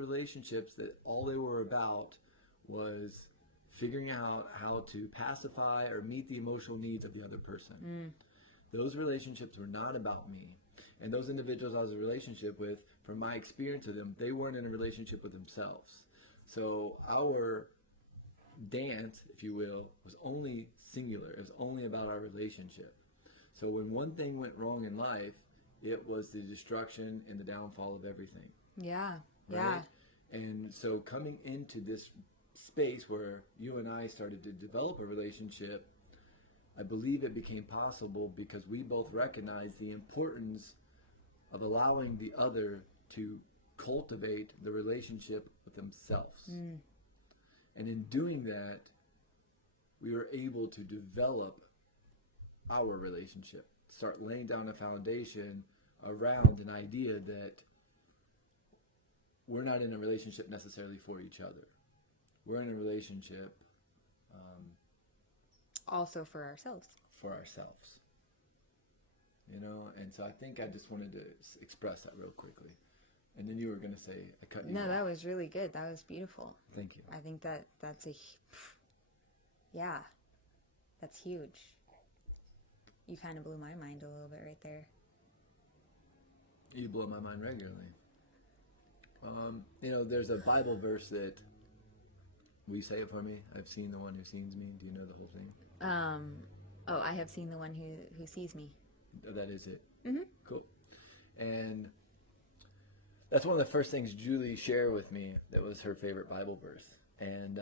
relationships that all they were about was figuring out how to pacify or meet the emotional needs of the other person. Those relationships were not about me. And those individuals I was in a relationship with, from my experience of them, they weren't in a relationship with themselves. So our dance, if you will, was only singular. It was only about our relationship. So when one thing went wrong in life, it was the destruction and the downfall of everything. Yeah. Right? Yeah. And so coming into this space where you and I started to develop a relationship, I believe it became possible because we both recognized the importance of allowing the other to cultivate the relationship with themselves. And in doing that, we were able to develop our relationship, start laying down a foundation around an idea that we're not in a relationship necessarily for each other. We're in a relationship Also for ourselves. for ourselves. You know, and so I think I just wanted to express that real quickly. And then you were going to say, I cut you No, off. that was really good. That was beautiful. Thank you. I think that's yeah, that's huge. You kind of blew my mind a little bit right there. You blow my mind regularly. You know, there's a Bible verse that, will you say it for me? I've seen the one who sees me. Do you know the whole thing? Oh, I have seen the one who sees me. That is it. Mm-hmm. Cool. And that's one of the first things Julie shared with me that was her favorite Bible verse. And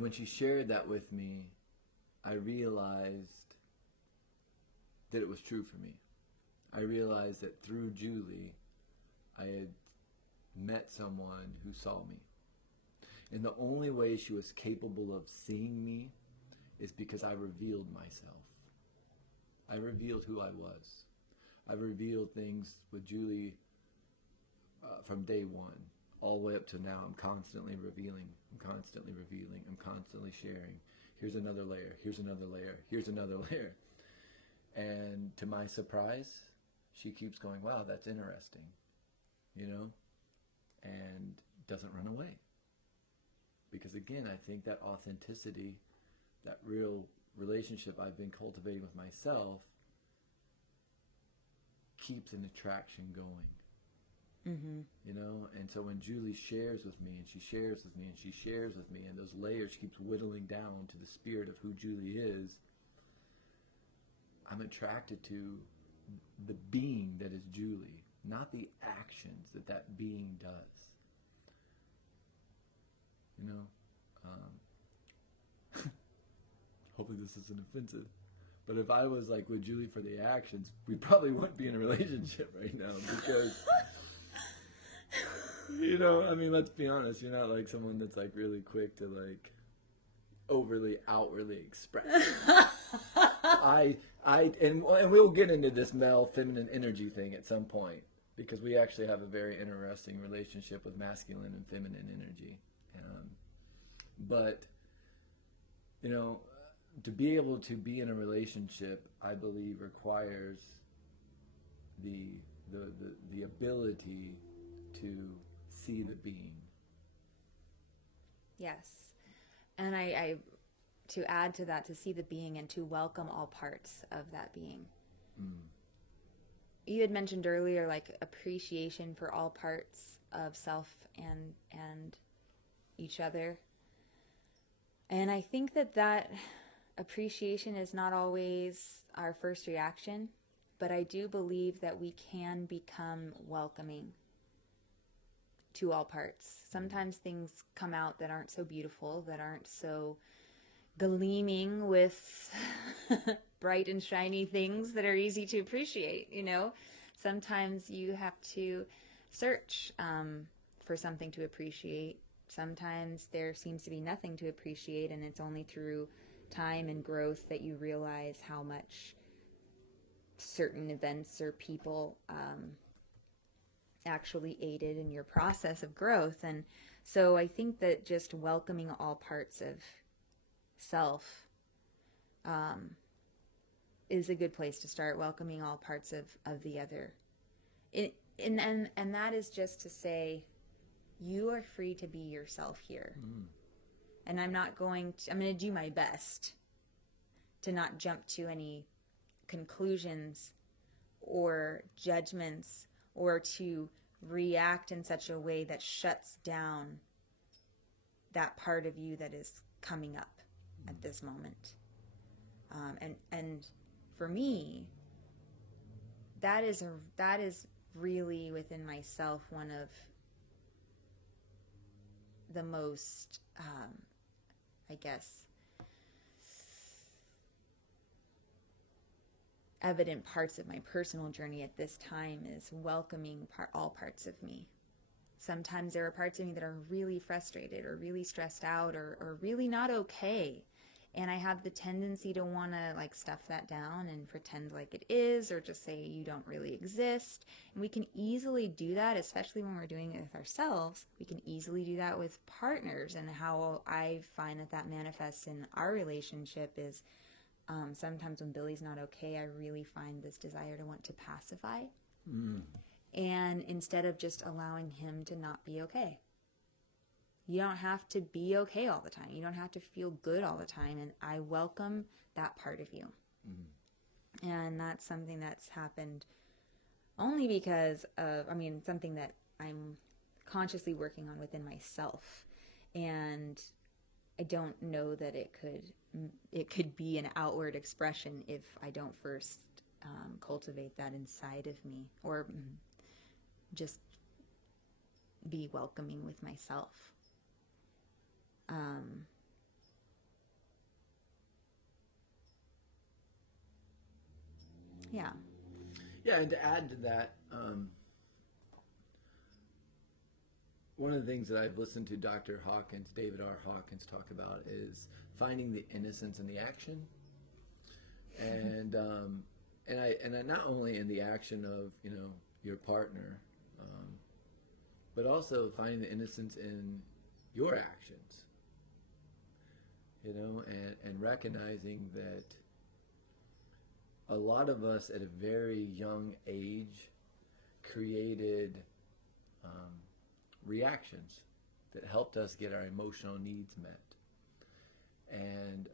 when she shared that with me, I realized that it was true for me. I realized that through Julie, I had met someone who saw me. And the only way she was capable of seeing me is because I revealed myself. I revealed who I was. I revealed things with Julie from day one all the way up to now. I'm constantly revealing. I'm constantly revealing. I'm constantly sharing. Here's another layer. Here's another layer. Here's another layer. And to my surprise, she keeps going, wow, that's interesting, you know, and doesn't run away. Because again, I think that authenticity, that real relationship I've been cultivating with myself keeps an attraction going. Mm-hmm. You know, and so when Julie shares with me and she shares with me and she shares with me and those layers keeps whittling down to the spirit of who Julie is, I'm attracted to the being that is Julie, not the actions that that being does. You know, hopefully this isn't offensive, but if I was like with Julie for the actions, we probably wouldn't be in a relationship right now because, you know, I mean, let's be honest, you're not like someone that's like really quick to like overly outwardly express. And we'll get into this male feminine energy thing at some point because we actually have a very interesting relationship with masculine and feminine energy. But you know, to be able to be in a relationship, I believe requires the ability to see the being. Yes. And I to add to that, to see the being and to welcome all parts of that being. You had mentioned earlier, like, appreciation for all parts of self and each other. And I think that appreciation is not always our first reaction, but I do believe that we can become welcoming to all parts. Sometimes things come out that aren't so beautiful, that aren't so gleaming with bright and shiny things that are easy to appreciate, you know? Sometimes you have to search for something to appreciate. Sometimes there seems to be nothing to appreciate, and it's only through time and growth that you realize how much certain events or people actually aided in your process of growth. And so I think that just welcoming all parts of self is a good place to start, welcoming all parts of the other. And that is just to say, you are free to be yourself here. And I'm going to do my best to not jump to any conclusions or judgments or to react in such a way that shuts down that part of you that is coming up at this moment. And for me, that is really within myself one of the most, I guess, evident parts of my personal journey at this time is welcoming all parts of me. Sometimes there are parts of me that are really frustrated or really stressed out or really not okay. And I have the tendency to want to like stuff that down and pretend like it is, or just say you don't really exist. And we can easily do that, especially when we're doing it with ourselves. We can easily do that with partners. And how I find that manifests in our relationship is sometimes when Billy's not okay, I really find this desire to want to pacify. And instead of just allowing him to not be okay. You don't have to be okay all the time. You don't have to feel good all the time. And I welcome that part of you. And that's something that's happened only because of, something that I'm consciously working on within myself. And I don't know that it could be an outward expression if I don't first cultivate that inside of me, or just be welcoming with myself. Yeah, and to add to that, one of the things that I've listened to Dr. Hawkins, David R. Hawkins, talk about is finding the innocence in the action, and I not only in the action of your partner, but also finding the innocence in your actions, and recognizing that a lot of us at a very young age created reactions that helped us get our emotional needs met, and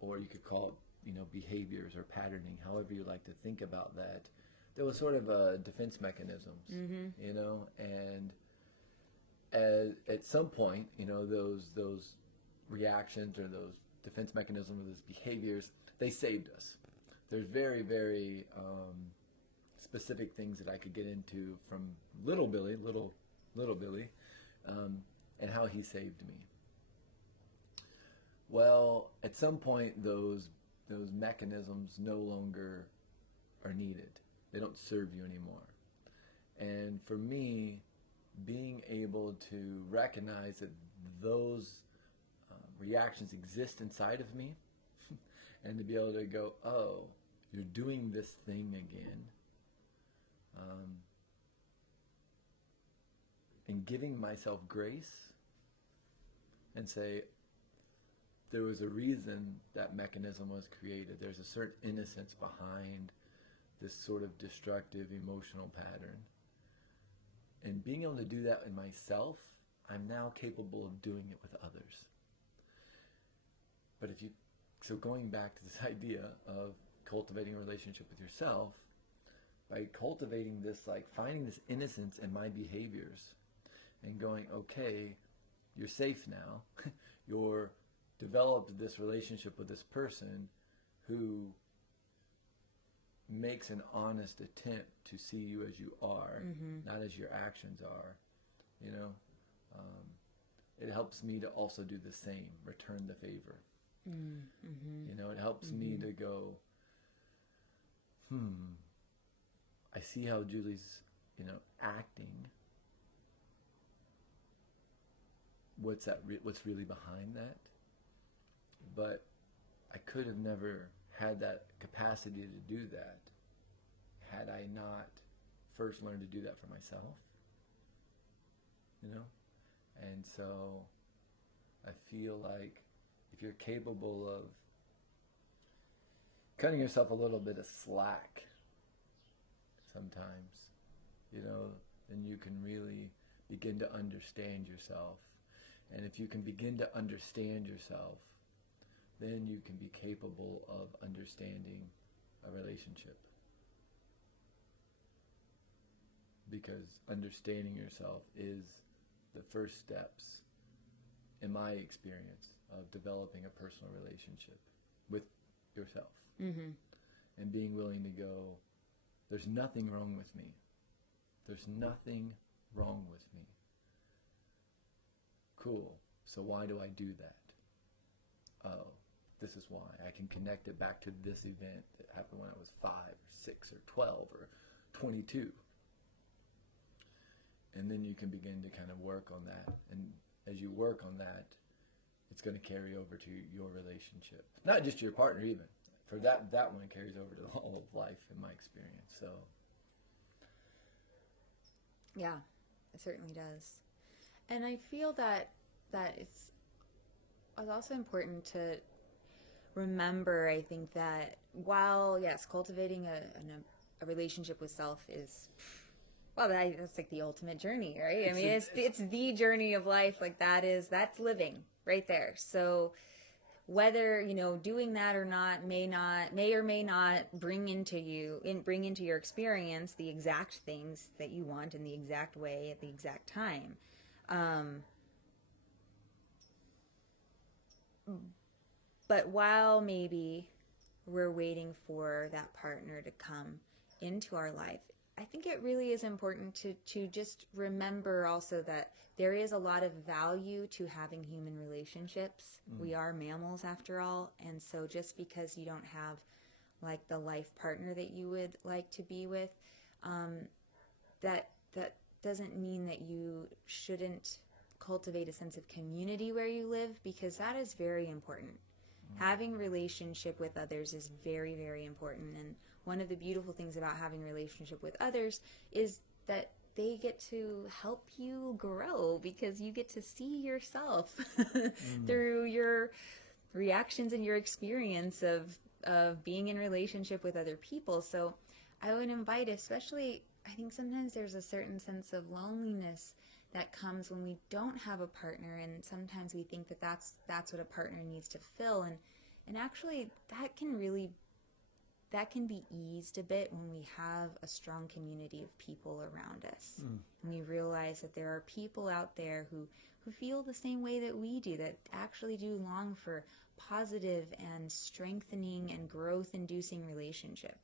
or you could call it behaviors or patterning, however you like to think about that. There was sort of a defense mechanisms, and at some point, those reactions or those defense mechanisms or those behaviors, they saved us. There's very, very specific things that I could get into from little Billy, and how he saved me. Well, at some point, those mechanisms no longer are needed. They don't serve you anymore. And for me, being able to recognize that those reactions exist inside of me, and to be able to go, oh, you're doing this thing again, and giving myself grace and say, there was a reason that mechanism was created. There's a certain innocence behind this sort of destructive emotional pattern. And being able to do that in myself, I'm now capable of doing it with others. But so going back to this idea of cultivating a relationship with yourself, by cultivating this, like finding this innocence in my behaviors and going, okay, you're safe now. You're developed this relationship with this person who makes an honest attempt to see you as you are, not as your actions are. It helps me to also do the same, return the favor. It helps me to go, I see how Julie's, acting. What's really behind that? But I could have never had that capacity to do that had I not first learned to do that for myself. And so I feel like if you're capable of cutting yourself a little bit of slack sometimes, you know, then you can really begin to understand yourself. And if you can begin to understand yourself, then you can be capable of understanding a relationship. Because understanding yourself is the first steps, in my experience, of developing a personal relationship with yourself. Mm-hmm. And being willing to go, there's nothing wrong with me. There's nothing wrong with me. Cool. So why do I do that? Oh, this is why. I can connect it back to this event that happened when I was 5 or 6 or 12 or 22. And then you can begin to kind of work on that. And as you work on that, it's going to carry over to your relationship. Not just your partner even. For that one carries over to the whole of life in my experience. So Yeah, it certainly does. And I feel that it's also important to remember, I think, that while, yes, cultivating a relationship with self is, well, that's like the ultimate journey, right? I mean, it's the journey of life. Like that's living right there. So whether, you know, doing that or not may or may not bring into your experience the exact things that you want in the exact way at the exact time. But while maybe we're waiting for that partner to come into our life, I think it really is important to just remember also that there is a lot of value to having human relationships. We are mammals after all, and so just because you don't have like the life partner that you would like to be with, that doesn't mean that you shouldn't cultivate a sense of community where you live, because that is very important. Having relationship with others is very, very important. And one of the beautiful things about having a relationship with others is that they get to help you grow, because you get to see yourself through your reactions and your experience of being in relationship with other people. So I would invite, especially, I think sometimes there's a certain sense of loneliness that comes when we don't have a partner, and sometimes we think that that's what a partner needs to fill, and actually that can be eased a bit when we have a strong community of people around us. And we realize that there are people out there who feel the same way that we do, that actually do long for positive and strengthening and growth inducing relationship.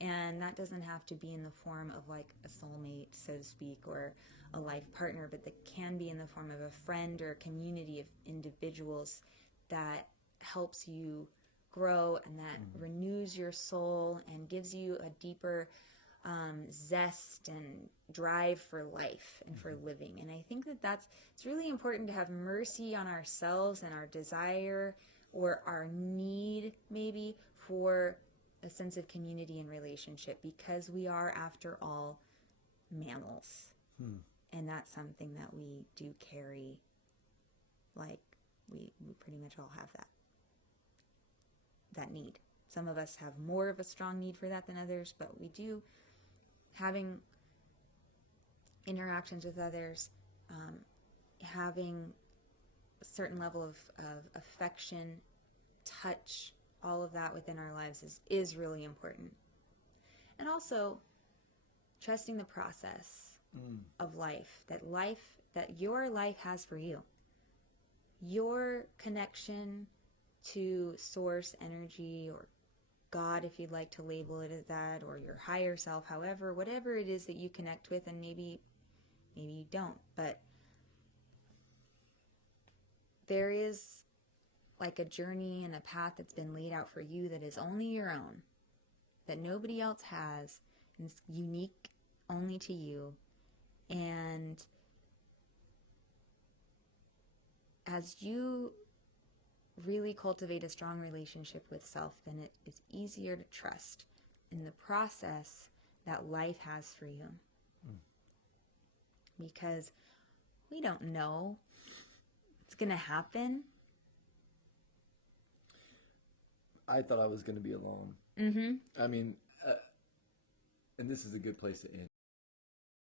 And that doesn't have to be in the form of like a soulmate, so to speak, or a life partner, but that can be in the form of a friend or a community of individuals that helps you grow and that renews your soul and gives you a deeper zest and drive for life and for living. And I think it's really important to have mercy on ourselves and our desire or our need maybe for a sense of community and relationship, because we are, after all, mammals. And that's something that we do carry. Like, we pretty much all have that need. Some of us have more of a strong need for that than others, but we do, having interactions with others, having a certain level of affection, touch, all of that within our lives is really important. And also trusting the process of life that your life has for you. Your connection to source energy, or God, if you'd like to label it as that, or your higher self, whatever it is that you connect with, and maybe you don't, but there is like a journey and a path that's been laid out for you that is only your own, that nobody else has, and it's unique only to you. And as you really cultivate a strong relationship with self, then it is easier to trust in the process that life has for you. Because we don't know what's going to happen. I thought I was going to be alone. Mm-hmm. I mean, and this is a good place to end.